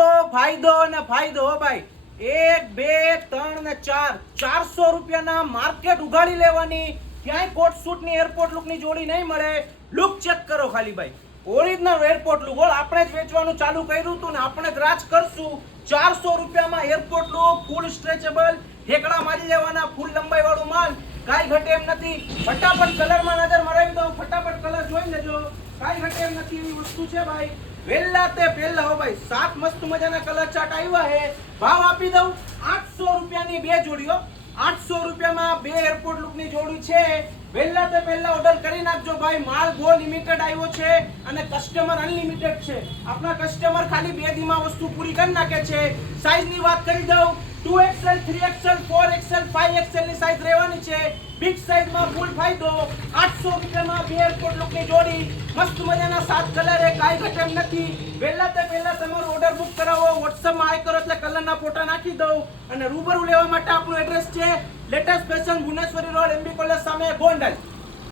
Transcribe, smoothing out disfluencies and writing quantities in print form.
ફાયદો અને ફાયદો ભાઈ. 1 2 3 ને 4 400 રૂપિયાના માર્કેટ ઉગાડી લેવાની. ક્યાંય કોટ સૂટ ની એરપોર્ટ લુક ની જોડી નહીં મળે. લુક ચેક કરો ખાલી ભાઈ, ઓરિજિનલ એરપોર્ટ લુક. આપણે જ વેચવાનું ચાલુ કર્યું હતું ને આપણે જ રાજ કરશું. 400 રૂપિયામાં એરપોર્ટ લુક, ફૂલ સ્ટ્રેચેબલ, ઠેકડા મારી લેવાના, ફૂલ લંબાઈ વાળું માલ, કાઈ ઘટે એમ નથી. ફટાફટ કલરમાં નજર મરાવી દો, ફટાફટ કલર જોઈ લેજો, કાઈ ઘટે એમ નથી એવી વસ્તુ છે ભાઈ. વેલા તે પહેલા હો ભાઈ, 7 મસ્ત મજાના કલર ચાર્ટ આવ્યા છે. ભાવ આપી દઉં 800 રૂપિયાની બે જોડીઓ. 800 રૂપિયામાં બે એરપોર્ટ લુક ની જોડી છે. વેલા તે પહેલા ઓર્ડર કરી નાખજો ભાઈ. માલ બહુ લિમિટેડ આવ્યો છે અને કસ્ટમર અનલિમિટેડ છે. આપણા કસ્ટમર ખાલી 2 દીમાં વસ્તુ પૂરી કરી નાખે છે. સાઈઝ ની વાત કરી દઉં, 2XL 3XL 4XL 5XL ની સાઈઝ રહેવાની છે. બિગ સાઈઝ માં ફૂલ ફાયદો. 800 રૂપિયામાં બે એરપોર્ટ લુક ની જોડી, મસ્ત મજાના 7 કલર એ કાઈ ઘટે એમ નથી. પહેલા તે પહેલા તમારો ઓર્ડર બુક કરાવો, WhatsApp માં આઈ કરો એટલે કલરના ફોટા નાખી દઉં. અને રૂબરૂ લેવા માટે આપણું એડ્રેસ છે latest fashion, Bhuvaneshwari road, MB college સામે, ગોંડલ.